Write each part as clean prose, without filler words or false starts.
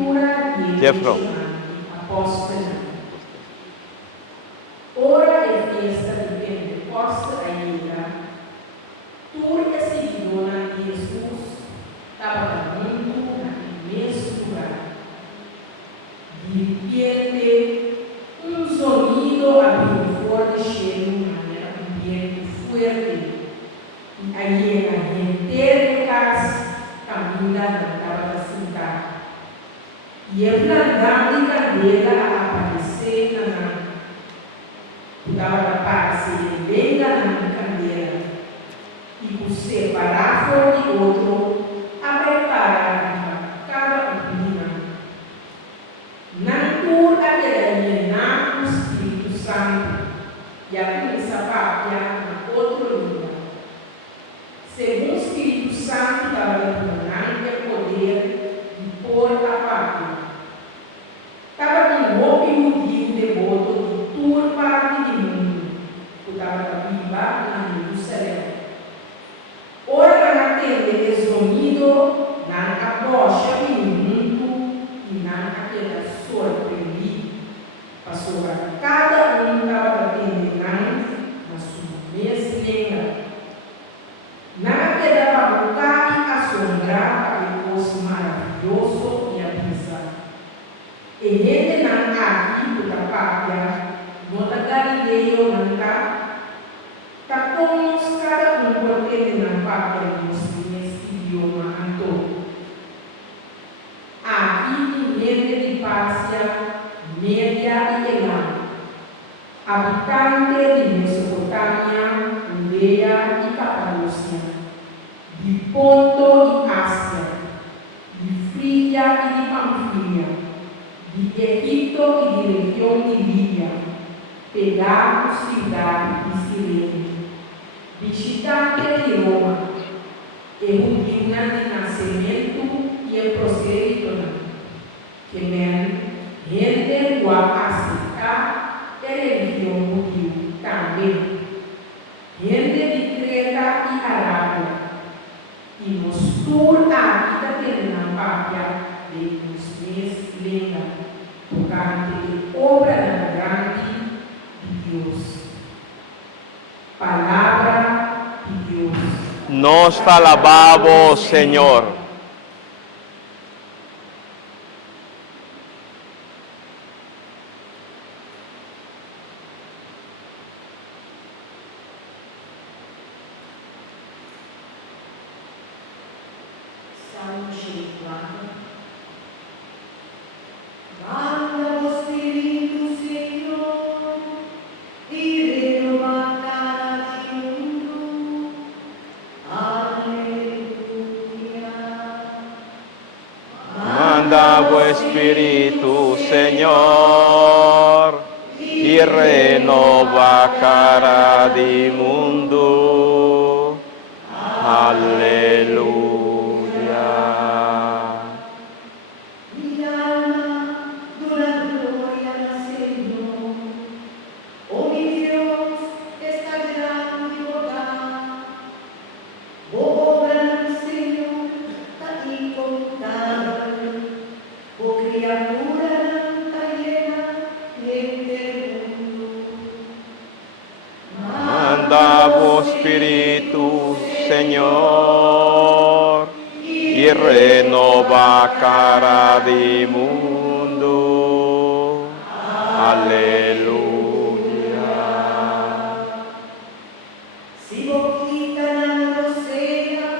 Addirittura 10 Jeffro. anni, apostoli. Ora è festa di Pentecoste a Ida. Tu e seguidora di Gesù stava caminando nel mesmo lugar. De repente, un sonido abriu fuori cheio de maneira um viento fuerte. E aí a gente caminhando estava sentada. E uma grande cadeira apareceu na aparecer bem na cadeira. E por separar um de outro, a preparar cada opinião. Não por aquela o Espírito Santo e a começar na outra língua. Segundo o Espírito Santo estava dando poder de pôr a parte. Estava de novo de devoto de toda parte do mundo, que estava viva na Jerusalém. Ora, na atende o sonido, na abocha do mundo e na aquela sorprendida. Passou a cada estava batendo na sua mesma língua. Nada quedava vontade de assombrar aquele coisa maravilhoso e avisar. E ele não aqui da pátria, no da Galileia, não está como cada por ele na pátria nesse idioma todo. Aqui tem gente de Pérsia, Média e Elam, habitante de Mesopotâmia, Judeia e Capadócia, de Ponto e Ásia, de Frígia e de Panfilia, de Egipto e de região de Líbia, Pegado, cidade de Cirene, visitante de Roma, erudina de nascimento e prosélito, que men, gente a aceitar a religião judeu também, gente de Creta e Arábia, e nos tour a vida na pátria de nos lembra, porque obra da grande de Deus. Palavra de Deus. Nos te alabamos, Señor. Salmo 54. Manda o Espírito, Senhor, e renova cada mundo. Aleluia. Manda o Espíritu, Señor, y renova cara de mundo. Aleluya. Mi alma dura gloria al Señor. Oh mi Dios, está grande y bondad. Oh gran Señor, está incontable. Oh criatura está llena del mundo. Manda o Espíritu, Señor, y renova cara de mundo. Aleluya. Si boquita la rosea,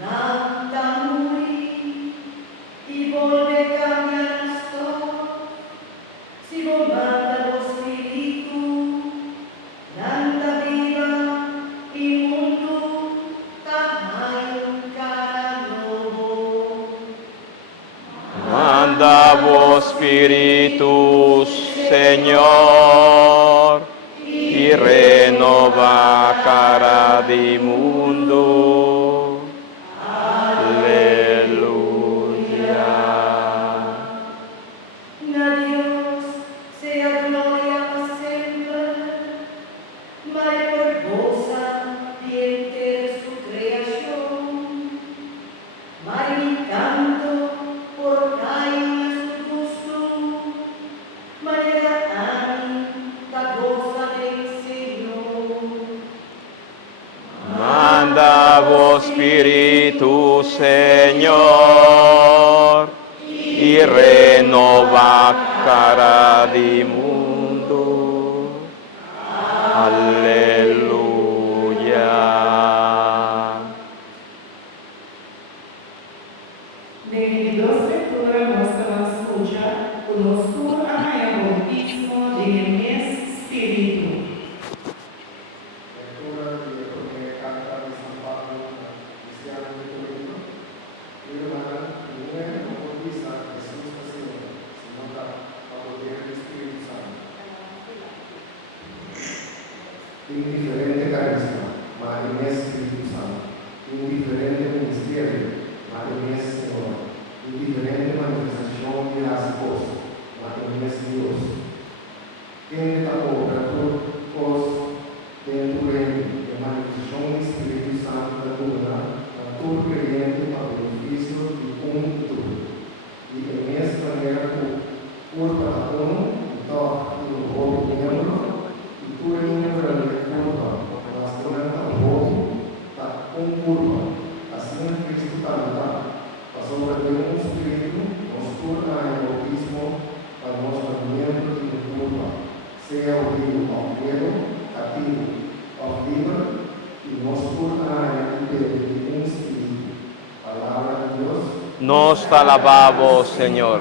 nanta muri, y volve cambiar esto. Si vos manda lo Espíritu, nanta viva, y mundo, tamai cara novo. Manda o Espíritu, Señor, y renova cara de mundo. Aleluya. A Dios sea gloria siempre, maravillosa de su creación, mi canto por caer Espíritu, Señor, y renova cada mundo. Aleluya. Nelle due scritture mostra la scusa uno scuro bautismo di Mies Spiritu. Lectura de la primera carta de San Pablo a los cristianos de Corinto. Hermana, ninguém bautiza Jesús al Señor, sino a poder del Espíritu Santo. Indiferente carisma, mas en Espíritu Santo. Indiferente ministerio, mas en Señor. Indiferente manifestación de las cosas, mas en Dios. Quem tapou para todos dentro dele, a manifestação do Espírito Santo da luna, a todo crente para o benefício de e tudo. E dessa maneira, por cada toque do roubo membro, e tu membro de curva, mas durante o roubo, está curva, assim Cristo está lá. Passou para ter Espírito, nos torna em bautismo, para nós membros de curva. Sea ouvido ao dedo, ativo, ao livro, e nos torna em Espírito. Palavra de Deus. Nos te alabamos, Señor.